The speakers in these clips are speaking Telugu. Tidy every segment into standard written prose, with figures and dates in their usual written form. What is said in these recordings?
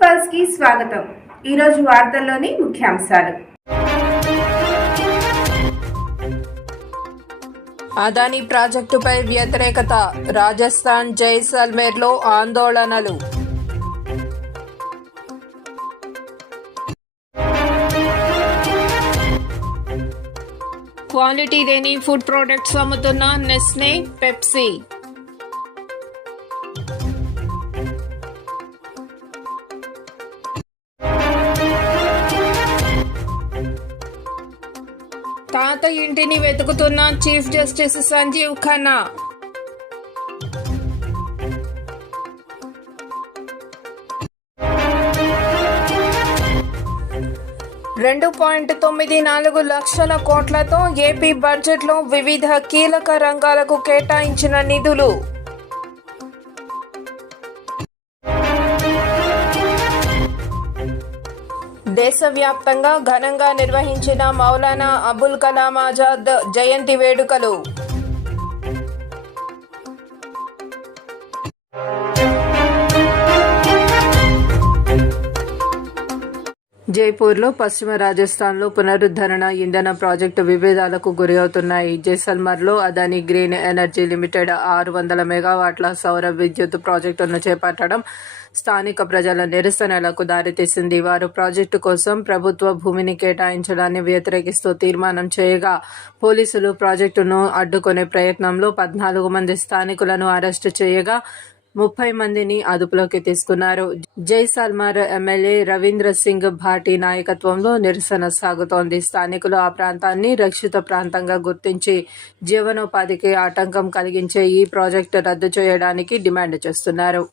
పల్స్ కి స్వాగతం. ఈరోజు వార్తల్లోని ముఖ్యాంశాలు. అదానీ ప్రాజెక్టుపై వ్యతిరేకత, రాజస్థాన్ జైసల్మేర్లో ఆందోళనలు. క్వాలిటీ లేని ఫుడ్ ప్రొడక్ట్స్ అమ్ముతున్న నెస్లే, పెప్సీ. తాత ఇంటిని వెతుకుతున్న చీఫ్ జస్టిస్ సంజీవ్ ఖన్నా. 2.94 లక్షల కోట్లతో ఏపీ బడ్జెట్లో వివిధ కీలక రంగాలకు కేటాయించిన నిధులు. దేశవ్యాప్తంగా ఘనంగా నిర్వహించిన మౌలానా అబుల్ కలాం ఆజాద్ జయంతి వేడుకలు. జైపూర్లో పశ్చిమ రాజస్థాన్లో పునరుద్ధరణ ఇంధన ప్రాజెక్టు విభేదాలకు గురవుతున్నాయి. జైసల్మర్లో అదానీ గ్రీన్ ఎనర్జీ లిమిటెడ్ 600 మెగావాట్ల సౌర విద్యుత్ ప్రాజెక్టును చేపట్టడం స్థానిక ప్రజల నిరసనలకు దారితీసింది. వారు ప్రాజెక్టు కోసం ప్రభుత్వ భూమిని కేటాయించడాన్ని వ్యతిరేకిస్తూ తీర్మానం చేయగా పోలీసులు ప్రాజెక్టును అడ్డుకునే ప్రయత్నంలో 14 మంది స్థానికులను అరెస్టు చేయగా 30 మందిని అదుపులోకి తీసుకున్నారు. జైసల్మర్ ఎమ్మెల్యే రవీంద్ర సింగ్ భాటి నాయకత్వంలో నిరసన సాగుతోంది. స్థానికులు ఆ ప్రాంతాన్ని రక్షిత ప్రాంతంగా గుర్తించి జీవనోపాధికి ఆటంకం కలిగించే ఈ ప్రాజెక్టు రద్దు చేయడానికి డిమాండ్ చేస్తున్నారు.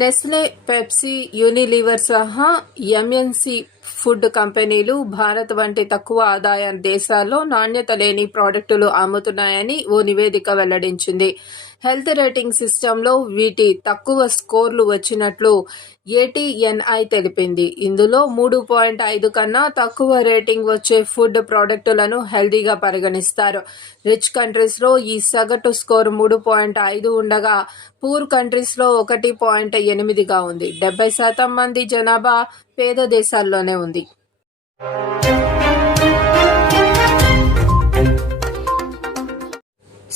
నెస్లే, పెప్సీ, యూనిలీవర్ సహా ఎంఎన్సి ఫుడ్ కంపెనీలు భారత్ వంటి తక్కువ ఆదాయ దేశాల్లో నాణ్యత లేని ప్రాడక్టులు అమ్ముతున్నాయని ఓ నివేదిక వెల్లడించింది. హెల్త్ రేటింగ్ సిస్టంలో వీటి తక్కువ స్కోర్లు వచ్చినట్లు ఏటీఎన్ఐ తెలిపింది. ఇందులో 3.5 కన్నా తక్కువ రేటింగ్ వచ్చే ఫుడ్ ప్రాడక్టులను హెల్దీగా పరిగణిస్తారు. రిచ్ కంట్రీస్లో ఈ సగటు స్కోర్ 3.5 ఉండగా పూర్ కంట్రీస్లో 1.8గా ఉంది. 70% మంది జనాభా పేద దేశాల్లోనే ఉంది.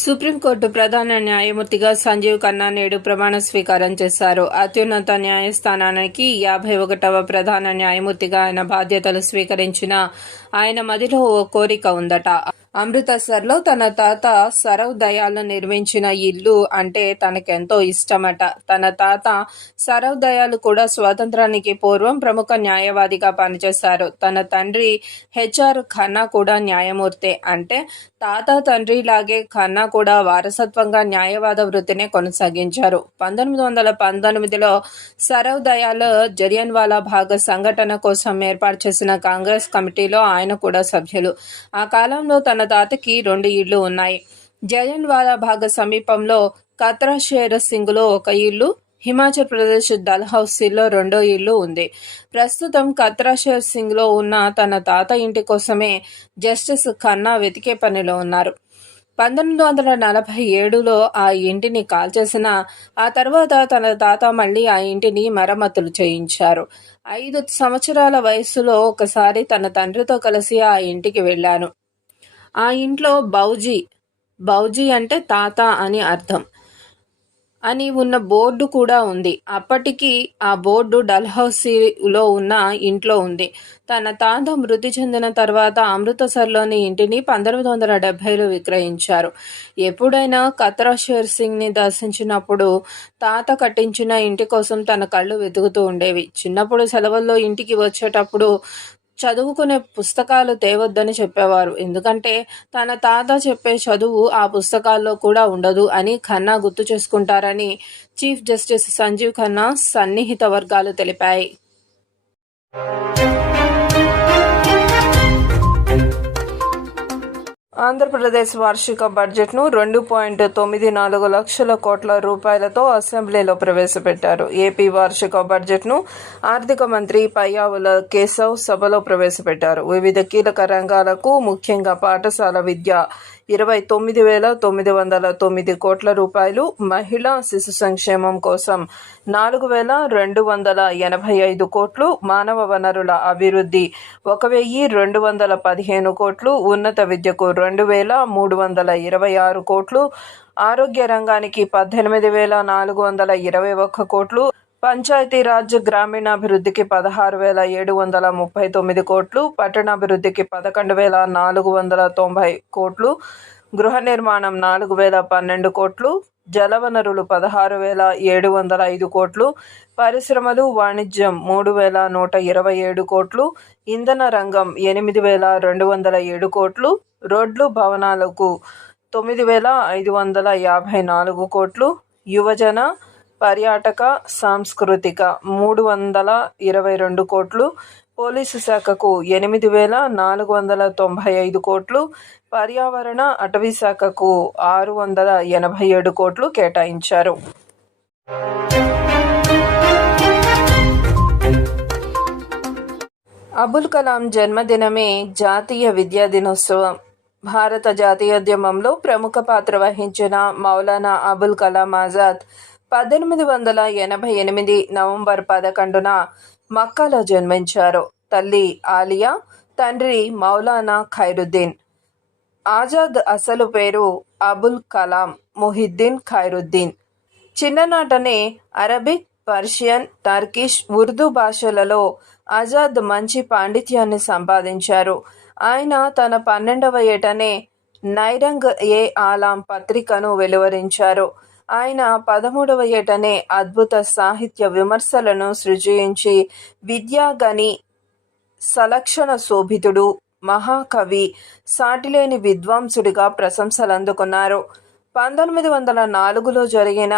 సుప్రీంకోర్టు ప్రధాన న్యాయమూర్తిగా సంజీవ్ ఖన్నా నేడు ప్రమాణ స్వీకారం చేశారు. అత్యున్నత న్యాయస్థానానికి 51వ ప్రధాన న్యాయమూర్తిగా ఆయన బాధ్యతలు స్వీకరించిన ఆయన మదిలో ఓ కోరిక ఉందట. అమృతసర్లో తన తాత సరవ్ దయాల్ నిర్మించిన ఇల్లు అంటే తనకెంతో ఇష్టమట. తన తాత సరవ్ దయాల్ కూడా స్వాతంత్రానికి పూర్వం ప్రముఖ న్యాయవాదిగా పనిచేశారు. తన తండ్రి హెచ్ఆర్ ఖన్నా కూడా న్యాయమూర్తే. అంటే తాత తండ్రి లాగే ఖన్నా కూడా వారసత్వంగా న్యాయవాద వృత్తినే కొనసాగించారు. 1919లో సరవ్ దయాల్ జలియన్వాలా బాగ్ సంఘటన కోసం ఏర్పాటు చేసిన కాంగ్రెస్ కమిటీలో ఆయన కూడా సభ్యులు. ఆ కాలంలో తన తాతకి 2 ఇళ్లు ఉన్నాయి. జలియన్వాలా బాగ్ సమీపంలో ఖత్రా షేర్ సింగ్లో ఒక ఇల్లు, హిమాచల్ ప్రదేశ్ డల్హౌసీలో 2వ ఇల్లు ఉంది. ప్రస్తుతం ఖత్రా షేర్ సింగ్లో ఉన్న తన తాత ఇంటి కోసమే జస్టిస్ ఖన్నా వెతికే పనిలో ఉన్నారు. 1947లో ఆ ఇంటిని కాల్చేసిన ఆ తర్వాత తన తాత మళ్లీ ఆ ఇంటిని మరమ్మతులు చేయించారు. 5 సంవత్సరాల వయస్సులో ఒకసారి తన తండ్రితో కలిసి ఆ ఇంటికి వెళ్ళాను. ఆ ఇంట్లో బౌజీ అంటే తాత అని అర్థం అని ఉన్న బోర్డు కూడా ఉంది. అప్పటికి ఆ బోర్డు డల్హౌసీలో ఉన్న ఇంట్లో ఉంది. తన తాత మృతి చెందిన తర్వాత అమృతసర్లోని ఇంటిని 1970లో విక్రయించారు. ఎప్పుడైనా ఖత్రా షేర్ సింగ్ని దర్శించినప్పుడు తాత కట్టించిన ఇంటి కోసం తన కళ్ళు వెతుకుతూ ఉండేవి. చిన్నప్పుడు సెలవుల్లో ఇంటికి వచ్చేటప్పుడు చదువుకునే పుస్తకాలు తేవద్దని చెప్పేవారు. ఎందుకంటే తన తాత చెప్పే చదువు ఆ పుస్తకాల్లో కూడా ఉండదు అని ఖన్నా గుర్తు చేసుకుంటారని చీఫ్ జస్టిస్ సంజీవ్ ఖన్నా సన్నిహిత వర్గాలు తెలిపాయి. ఆంధ్రప్రదేశ్ వార్షిక బడ్జెట్ను 2.94 లక్షల కోట్ల రూపాయలతో అసెంబ్లీలో ప్రవేశపెట్టారు. ఏపీ వార్షిక బడ్జెట్ను ఆర్థిక మంత్రి పయ్యావుల కేశవ్ సభలో ప్రవేశపెట్టారు. వివిధ కీలక రంగాలకు, ముఖ్యంగా పాఠశాల విద్య, 29,909 కోట్ల రూపాయలు, మహిళా శిశు సంక్షేమం కోసం 4,285 కోట్లు, మానవ వనరుల అభివృద్ధి 1,215 కోట్లు, ఉన్నత విద్యకు 2,326 కోట్లు, ఆరోగ్య రంగానికి 18,421 కోట్లు, పంచాయతీరాజ్ గ్రామీణాభివృద్ధికి 16,739 కోట్లు, పట్టణాభివృద్ధికి 11,490 కోట్లు, గృహ నిర్మాణం 4,012 కోట్లు, జలవనరులు 16,705 కోట్లు, పరిశ్రమలు వాణిజ్యం 3,127 కోట్లు, ఇంధన రంగం 8,207 కోట్లు, రోడ్లు భవనాలకు 9,554 కోట్లు, యువజన పర్యాటక సాంస్కృతిక 322 కోట్లు, పోలీసు శాఖకు 8,495 కోట్లు, పర్యావరణ అటవీ శాఖకు 687 కోట్లు కేటాయించారు. అబుల్ కలాం జన్మదినమే జాతీయ విద్యా దినోత్సవం. భారత జాతీయోద్యమంలో ప్రముఖ పాత్ర వహించిన మౌలానా అబుల్ కలాం ఆజాద్ 1888 నవంబర్ 11న మక్కాలో జన్మించారు. తల్లి ఆలియా, తండ్రి మౌలానా ఖైరుద్దీన్. ఆజాద్ అసలు పేరు అబుల్ కలాం ముహిద్దీన్ ఖైరుద్దీన్. చిన్ననాటనే అరబిక్, పర్షియన్, టర్కిష్, ఉర్దూ భాషలలో ఆజాద్ మంచి పాండిత్యాన్ని సంపాదించారు. ఆయన తన 12వ ఏటనే నైరంగ్ ఏ ఆలాం పత్రికను వెలువరించారు. ఆయన 13వ ఏటనే అద్భుత సాహిత్య విమర్శలను సృజించి విద్యాగని, సలక్షణ శోభితుడు, మహాకవి, సాటిలేని విద్వాంసుడిగా ప్రశంసలందుకున్నారు. 1904లో జరిగిన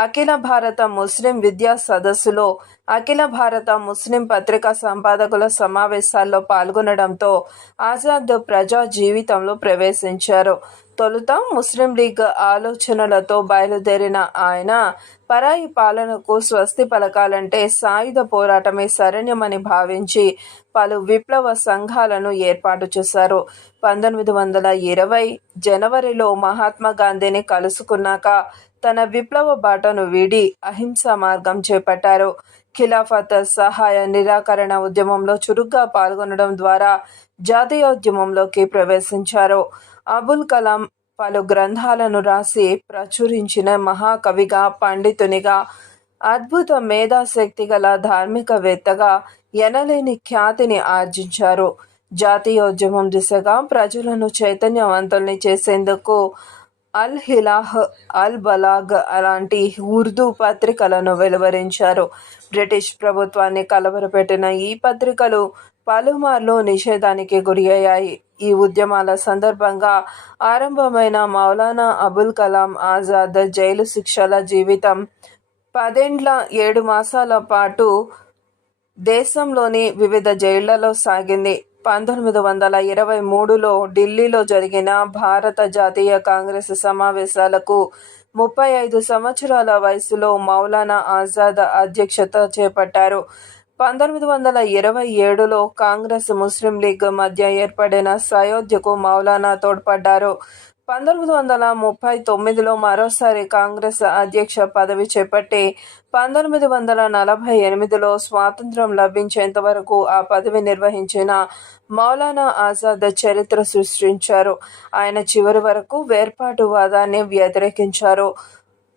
అఖిల భారత ముస్లిం విద్యా సదస్సులో అఖిల భారత ముస్లిం పత్రికా సంపాదకుల సమావేశాల్లో పాల్గొనడంతో ఆజాద్ ప్రజా జీవితంలో ప్రవేశించారు. తొలుత ముస్లిం లీగ్ ఆలోచనలతో బయలుదేరిన ఆయన పరాయి పాలనకు స్వస్తి పలకాలంటే సాయుధ పోరాటమే శరణ్యమని భావించి పలు విప్లవ సంఘాలను ఏర్పాటు చేశారు. 1920 జనవరిలో మహాత్మా గాంధీని కలుసుకున్నాక తన విప్లవ బాటను వీడి అహింసా మార్గం చేపట్టారు. ఖిలాఫత్ సహాయ నిరాకరణ ఉద్యమంలో చురుగ్గా పాల్గొనడం ద్వారా జాతీయోద్యమంలోకి ప్రవేశించారు. అబుల్ కలాం పలు గ్రంథాలను రాసి ప్రచురించిన మహాకవిగా, పండితునిగా, అద్భుత మేధాశక్తి గల ధార్మికవేత్తగా ఎనలేని ఖ్యాతిని ఆర్జించారు. జాతీయోద్యమం దిశగా ప్రజలను చైతన్యవంతుల్ని చేసేందుకు అల్ హిలాహ్, అల్ బలాగ్ లాంటి ఉర్దూ పత్రికలను వెలువరించారు. బ్రిటిష్ ప్రభుత్వాన్ని కలవరపెట్టిన ఈ పత్రికలు పలుమార్లు నిషేధానికి గురి అయ్యాయి. ఈ ఉద్యమాల సందర్భంగా ఆరంభమైన మౌలానా అబుల్ కలాం ఆజాద్ జైలు శిక్షల జీవితం 10 ఏండ్ల 7 మాసాల పాటు దేశంలోని వివిధ జైళ్లలో సాగింది. 1923లో ఢిల్లీలో జరిగిన భారత జాతీయ కాంగ్రెస్ సమావేశాలకు 35 సంవత్సరాల వయసులో మౌలానా ఆజాద్ అధ్యక్షత చేపట్టారు. 1927లో కాంగ్రెస్, ముస్లిం లీగ్ మధ్య ఏర్పడిన సయోధ్యకు మౌలానా తోడ్పడ్డారు. 1939లో మరోసారి కాంగ్రెస్ అధ్యక్ష పదవి చేపట్టి 1948లో స్వాతంత్ర్యం లభించేంత వరకు ఆ పదవి నిర్వహించిన మౌలానా ఆజాద్ చరిత్ర సృష్టించారు. ఆయన చివరి వరకు వేర్పాటువాదాన్ని వ్యతిరేకించారు.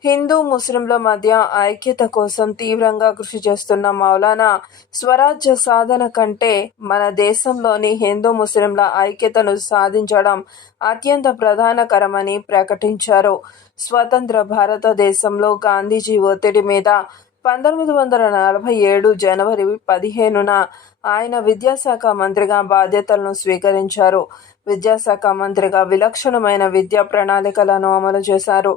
హిందూ ముస్లింల మధ్య ఐక్యత కోసం తీవ్రంగా కృషి చేస్తున్న మౌలానా స్వరాజ్య సాధన కంటే మన దేశంలోని హిందూ ముస్లింల ఐక్యతను సాధించడం అత్యంత ప్రధానకరమని ప్రకటించారు. స్వతంత్ర భారతదేశంలో గాంధీజీ ఒత్తిడి మీద 1947 జనవరి 15న ఆయన విద్యాశాఖ మంత్రిగా బాధ్యతలను స్వీకరించారు. విద్యాశాఖ మంత్రిగా విలక్షణమైన విద్యా ప్రణాళికలను అమలు చేశారు.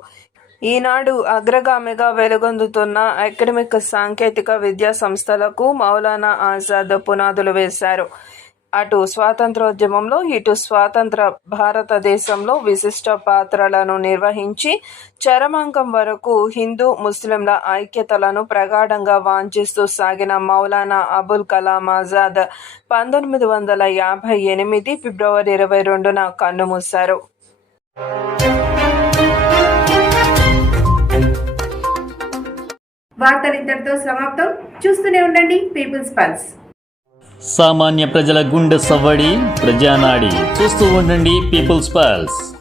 ఈనాడు అగ్రగామిగా వెలుగొందుతున్న అకాడమిక్, సాంకేతిక విద్యా సంస్థలకు మౌలానా ఆజాద్ పునాదులు వేశారు. అటు స్వాతంత్రోద్యమంలో, ఇటు స్వాతంత్ర భారతదేశంలో విశిష్ట పాత్రలను నిర్వహించి చరమాంకం వరకు హిందూ ముస్లింల ఐక్యతలను ప్రగాఢంగా వాంఛిస్తూ సాగిన మౌలానా అబుల్ కలాం ఆజాద్ 1958 ఫిబ్రవరి 22న కన్నుమూశారు. వార్తలు ఇంతటితో సమాప్తం. చూస్తూనే ఉండండి పీపుల్స్ పల్స్. సామాన్య ప్రజల గుండె సవ్వడి, ప్రజానాడి. చూస్తూ ఉండండి పీపుల్స్ పల్స్.